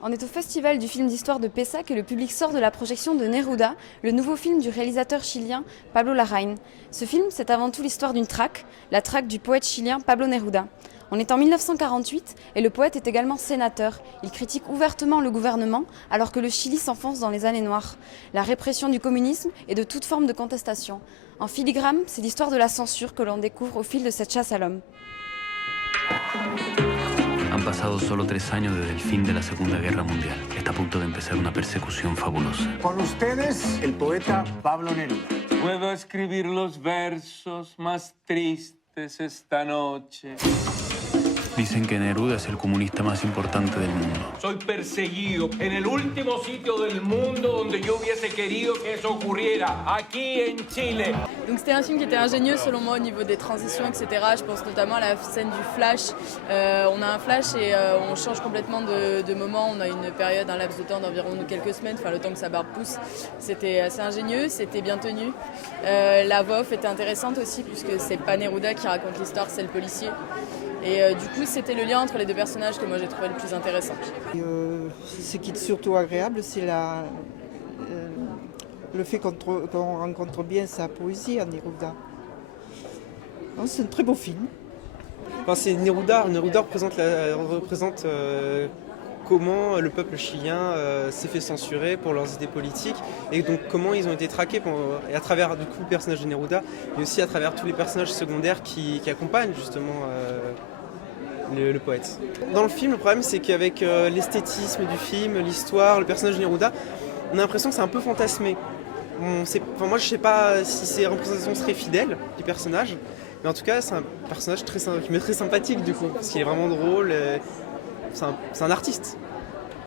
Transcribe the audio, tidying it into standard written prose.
On est au festival du film d'histoire de Pessac et le public sort de la projection de Neruda, le nouveau film du réalisateur chilien Pablo Larraín. Ce film, c'est avant tout l'histoire d'une traque, la traque du poète chilien Pablo Neruda. On est en 1948 et le poète est également sénateur. Il critique ouvertement le gouvernement alors que le Chili s'enfonce dans les années noires, la répression du communisme et de toute forme de contestation. En filigrane, c'est l'histoire de la censure que l'on découvre au fil de cette chasse à l'homme. Han pasado solo 3 años desde el fin de la Segunda Guerra Mundial. Está a punto de empezar una persecución fabulosa. Con ustedes, el poeta Pablo Neruda. Puedo escribir los versos más tristes esta noche. Dicen que Neruda es el comunista más importante del mundo. Soy perseguido en el último sitio del mundo donde yo hubiese querido que eso ocurriera, aquí en Chile. Donc c'était un film qui était ingénieux selon moi au niveau des transitions, etc. Je pense notamment à la scène du flash. On a un flash et on change complètement de moment. On a une période, un laps de temps d'environ quelques semaines, enfin le temps que sa barbe pousse. C'était assez ingénieux, c'était bien tenu. La voix off était intéressante aussi puisque c'est pas Neruda qui raconte l'histoire, c'est le policier. Et du coup, c'était le lien entre les deux personnages que moi j'ai trouvé le plus intéressant. Ce qui est surtout agréable, c'est le fait qu'on rencontre bien sa poésie à Neruda. C'est un très beau film. Enfin, c'est Neruda. Neruda représente comment le peuple chilien s'est fait censurer pour leurs idées politiques et donc comment ils ont été traqués et à travers du coup le personnage de Neruda, mais aussi à travers tous les personnages secondaires qui accompagnent justement le poète. Dans le film, le problème c'est qu'avec l'esthétisme du film, l'histoire, le personnage de Neruda, on a l'impression que c'est un peu fantasmé. Moi je sais pas si ces représentations seraient fidèles du personnage, mais en tout cas c'est un personnage qui m'est très sympathique du coup, parce qu'il est vraiment drôle. C'est un artiste.